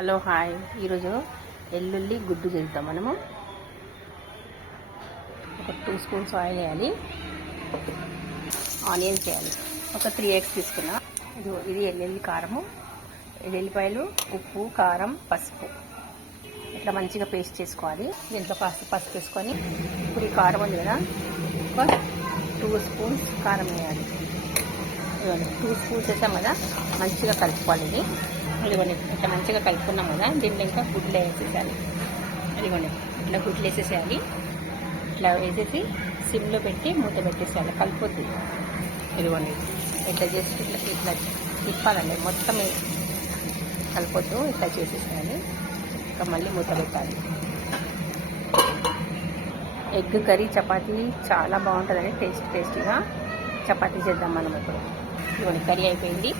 Hello hi. ఈరోజు ఎల్లుల్లి గుడ్డు చేద్దాం. మనము ఒక 2 స్పూన్స్ ఆయిల్ వేయాలి. ఆనియన్స్ వేయాలి. ఒక 3 eggs తీసుకున్నా. ఇది ఎల్లుల్లి కారము, ఎల్లుల్లిపాయలు, ఉప్పు, కారం, పసుపు ఇట్లా మంచిగా పేస్ట్ చేసుకోవాలి. దీంట్లో పసుపు వేసుకొని ఇప్పుడు ఈ కారం ఉంది కదా, ఒక 2 స్పూన్స్ కారం వేయాలి. 2 స్పూన్స్ వేసాం కదా, మంచిగా కలుపుకోవాలి. ఇదిగోండి ఇట్లా మంచిగా కలుపుకున్నాం కదా, దీంట్లో ఇంకా గుడ్లు వేసేసాలి. ఇదిగోండి ఇట్లా గుడ్లు వేసేసేయాలి. ఇట్లా వేసేసి సిమ్లో పెట్టి మూత పెట్టేసేయాలి. కలుపుద్ది. ఇదిగోండి ఇట్లా చేసి ఇట్లా తిప్పాలండి. మొత్తం కలపొద్దు, ఇట్లా చేసేసేయాలి. ఇంకా మళ్ళీ మూత పెట్టాలి. ఎగ్ కర్రీ చపాతీ చాలా బాగుంటుందండి. టేస్టీగా చపాతీ చేద్దాం మనం ఇప్పుడు. ఇదిగోండి కర్రీ అయిపోయింది.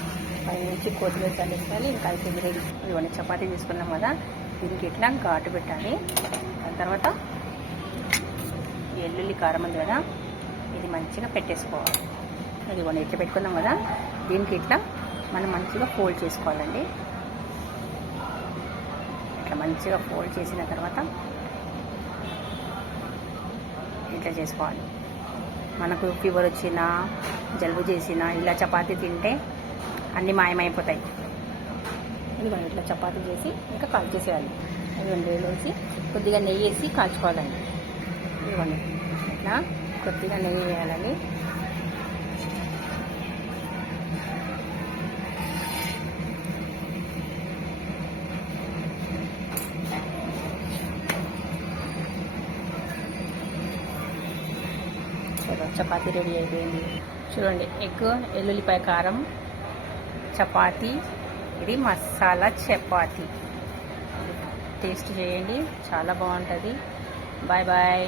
పై నుంచి కొత్తిమీర చల్లేసుకోవాలి. ఇంకా అయిపోయింది రెడీ. ఇవన్నీ చపాతీ తీసుకున్నాం కదా, దీనికి ఇట్లా ఘాటు పెట్టాలి. దాని తర్వాత ఎల్లుల్లి కారం ఉంది కదా, ఇది మంచిగా పెట్టేసుకోవాలి. ఇదిగోండి ఇట్లా పెట్టుకున్నాం కదా, దీనికి ఇట్లా మనం మంచిగా ఫోల్డ్ చేసుకోవాలండి. ఇట్లా మంచిగా ఫోల్డ్ చేసిన తర్వాత ఇట్లా చేసుకోవాలి. మనకు ఫీవర్ వచ్చినా, జలుబు చేసినా ఇలా చపాతీ తింటే అన్నీ మాయమైపోతాయి. ఇదిగోండి ఇట్లా చపాతీ చేసి ఇంకా కాల్చేసేయాలి. ఇదిగోండి వేసి కొద్దిగా నెయ్యి వేసి కాల్చుకోవాలండి. ఇదిగోండి ఇట్లా కొద్దిగా నెయ్యి వేయాలండి. చపాతీ రెడీ అయిపోయింది. చూడండి ఎగ్, ఎల్లుల్లిపాయ కారం చపాతీ. ఇది మసాలా చపాతీ. టేస్ట్ చేయండి, చాలా బాగుంటుంది. Bye bye.